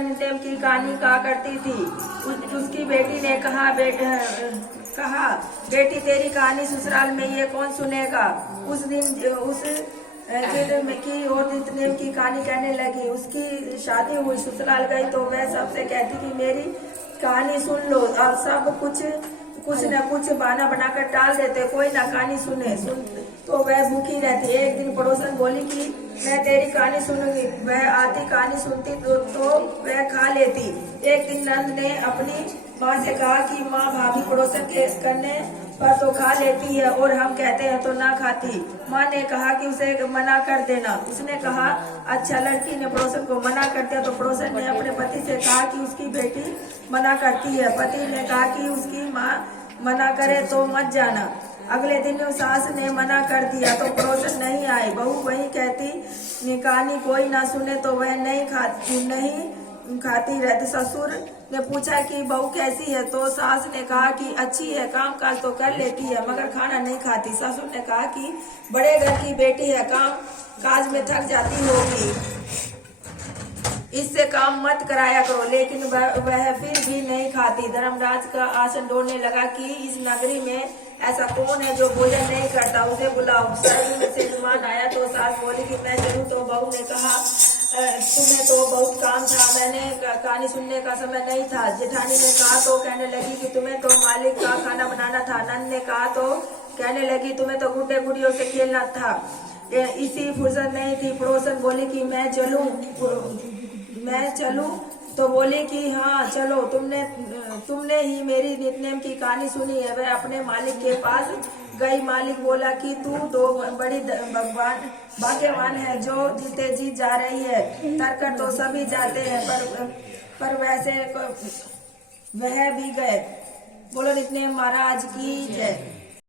नितेम की कहानी कहा करती थी। उसकी बेटी ने कहा बेटी तेरी कहानी ससुराल में ये कौन सुनेगा। उस दिन उस जिद की और नितेम की कहानी कहने लगी। उसकी शादी हुई, ससुराल गई तो वह सबसे कहती कि मेरी कहानी सुन लो। और सब कुछ न कुछ बहाना बनाकर टाल देते, कोई ना कहानी सुन तो वह भूखी रहती। एक दिन पड़ोसन बोली कि मैं तेरी कहानी सुनूंगी। वह आती, कहानी सुनती तो वह खा लेती। एक दिन नंद ने अपनी माँ से कहा कि माँ, भाभी पड़ोसन के करने पर तो खा लेती है और हम कहते हैं तो ना खाती। माँ ने कहा कि उसे मना कर देना। उसने कहा अच्छा। लड़की ने पड़ोसन को मना कर दिया तो पड़ोसन ने अपने पति से कहा कि उसकी बेटी मना करती है। पति ने कहा कि उसकी माँ मना करे तो मत जाना। अगले दिन सास ने मना कर दिया तो पड़ोसन नहीं आए। बहू वही कहती कहानी कोई ना सुने तो वह नहीं खाती रहती। ससुर ने पूछा कि बहू कैसी है तो सास ने कहा कि अच्छी है, काम काज तो कर लेती है मगर खाना नहीं खाती। ससुर ने कहा कि बड़े घर की बेटी है, काम काज में थक जाती होगी, इससे काम मत कराया करो। लेकिन वह फिर भी नहीं खाती। धर्मराज का आसन डोलने लगा कि इस नगरी में ऐसा कौन है जो भोजन नहीं करता, उसे बुलाओ। शहर से मेहमान आया तो सास बोली कि मैं चलूं तो बहू ने कहा तुम्हें तो बहुत काम था, मैंने कहानी सुनने का समय नहीं था। जेठानी ने कहा तो कहने लगी कि तुम्हें तो मालिक का खाना बनाना था। नंद ने कहा तो कहने लगी तुम्हें तो गुड्डे गुड़ियों से खेलना था, इसी फुर्सत नहीं थी। पड़ोसन बोली कि मैं चलूं तो बोले कि हाँ चलो। तुमने ही मेरी नितनेम की कहानी सुनी है। वह अपने मालिक के पास गई। मालिक बोला कि तू तो बड़ी भाग्यवान है जो जीते जी जा रही है। तरकर तो सभी जाते हैं पर वैसे वह भी गए। बोलो नितनेम महाराज की जय।